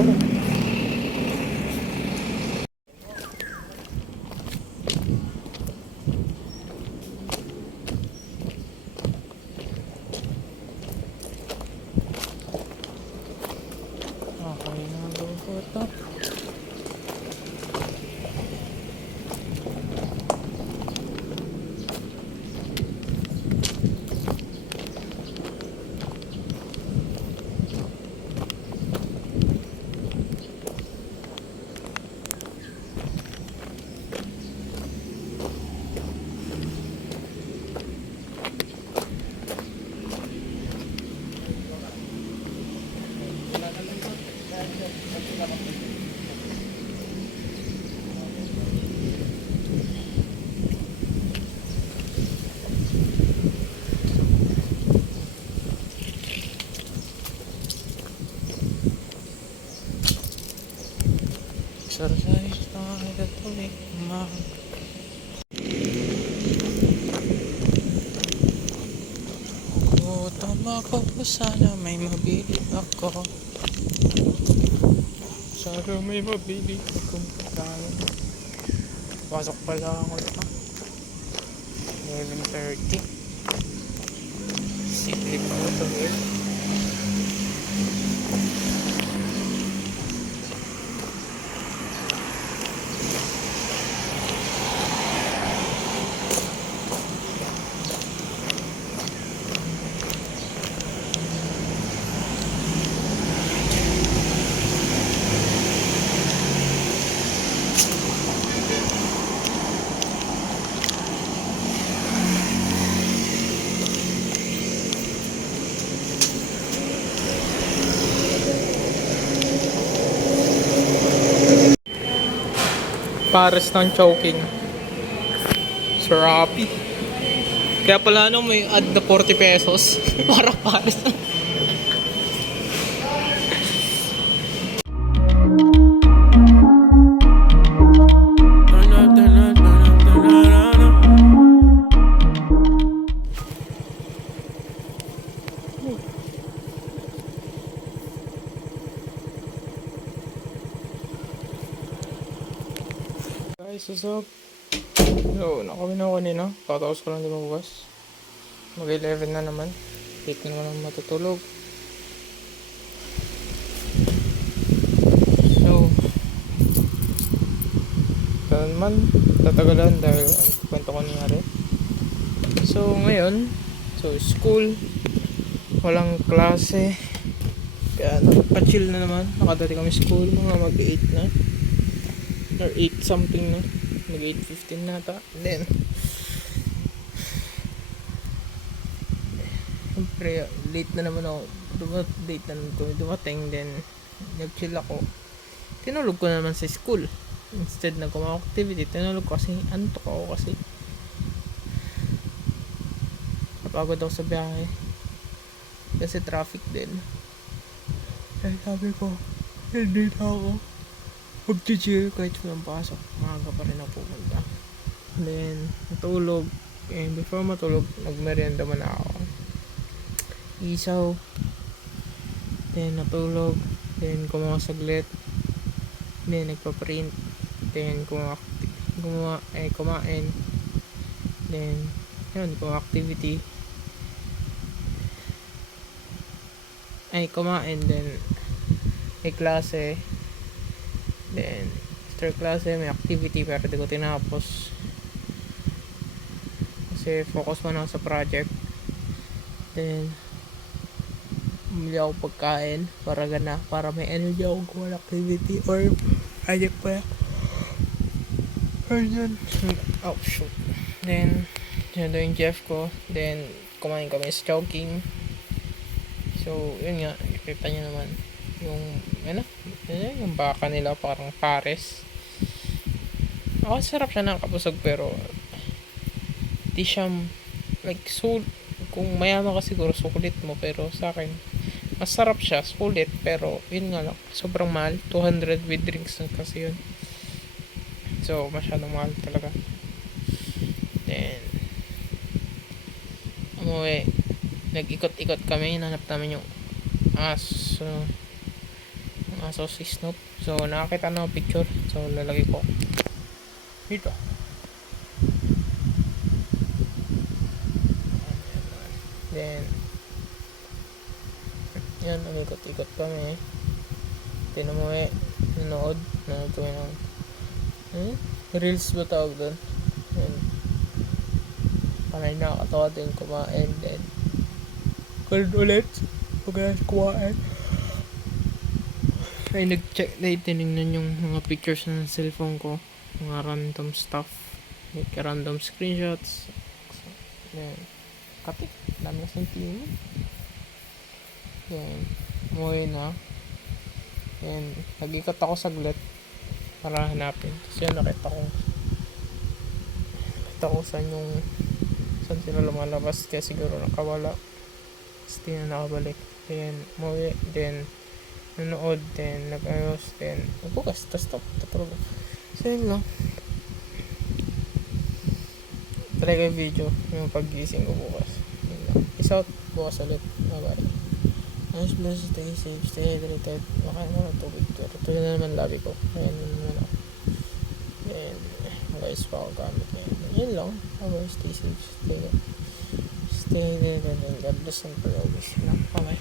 go. Okay na, go po ito. Exercise tayo tuloy. Gutom ako, sana may mabili ako. Sana may mabili akong pagkain. Pasok pala ako ito. 11:30. Simple pa ito, girl. Pares ng choking. Serapi. Kaya pala may add na 40 pesos para pares. Guys, what's up? So, nakawin ako kanina. Tatapos ko lang lumabas. Mag-11 na naman. Late na naman matutulog. So, saan man tatagalan dahil ang kwento ko nangyari. So, ngayon, school. Walang klase. Kaya nagpa-chill na naman. Nakadali kami school. Mga mag-8 na. Or 8 something na. Mag 8:15 na ata. And then siyempre late na naman ako. Late na naman kami dumating. Then nag-chill ako. Tinulog ko naman sa school. Instead na gumawa activity, tinulog ko kasi antok ako kasi napagod ako sa biyahe. Kasi traffic din. Kaya sabi ko, hindi na ako mag-chill kahit walang pasok. Maaga pa rin ako pumunta. Then, natulog. And before matulog, nagmerienda man ako. Isaw. Then, natulog. Then, kumawa saglit. Then, nagpa-print. Then, kumain. Then, yun, kumawa activity. Kumain. Then, may klase. Then, after klase, may activity pero di ko tinapos. Kasi focus man ako sa project. Then, bumili ako pagkain para may energy ako gawa activity or project pa. Or yun. Oh, shoot. Then, yun yung Jeff ko. Then, kumain kami sa jogging. So, yun nga. Nakita nyo naman. Yung baka nila parang pares. Sarap siya ng kapusog pero di siya like kung mayaman ka siguro sukulit mo pero sa akin masarap siya, sulit pero yun nga lang, sobrang mahal. 200 with drinks kasi yun. So masyadong mahal talaga. Then nag-ikot-ikot kami, nanap namin yung aso. Asos Snoop. So, nakakita na ako picture. So, lalagay ko dito. Then, yan, umikot-ikot kami. Tinan mo nanood kami ng reels ba tawag doon? Yan. Panay nakakatawa din kumain. Then, kalit ulit. Pagkaya kumain. Ay, nag-check na tinignan yung mga pictures ng cellphone ko. Mga random stuff. Like, random screenshots. Yan. Katik. Dami kasing team. Yan. Umuwi na. Yan. Nag-ikot ako saglit. Para hanapin. Tapos yan, nakita ko saan sila lumalabas. Kaya siguro nakawala. Tapos di na nakabalik. Then, umuwi. Then, nanood, then nag-ayos, then bukas, tapos tutulog. So yun lang, try ko yung video yung pag-gising ko bukas. Yun lang. Peace out, bukas ulit. Bye bye. Nice, blessed, stay safe, stay hydrated. Makain mo ng tubig. Tuloy na naman labi ko. Ayan na naman ako. Then guys, pa ako gamit ngayon. Yun lang. Bye bye, stay safe, stay hydrated, and God bless and pray always. Bye bye.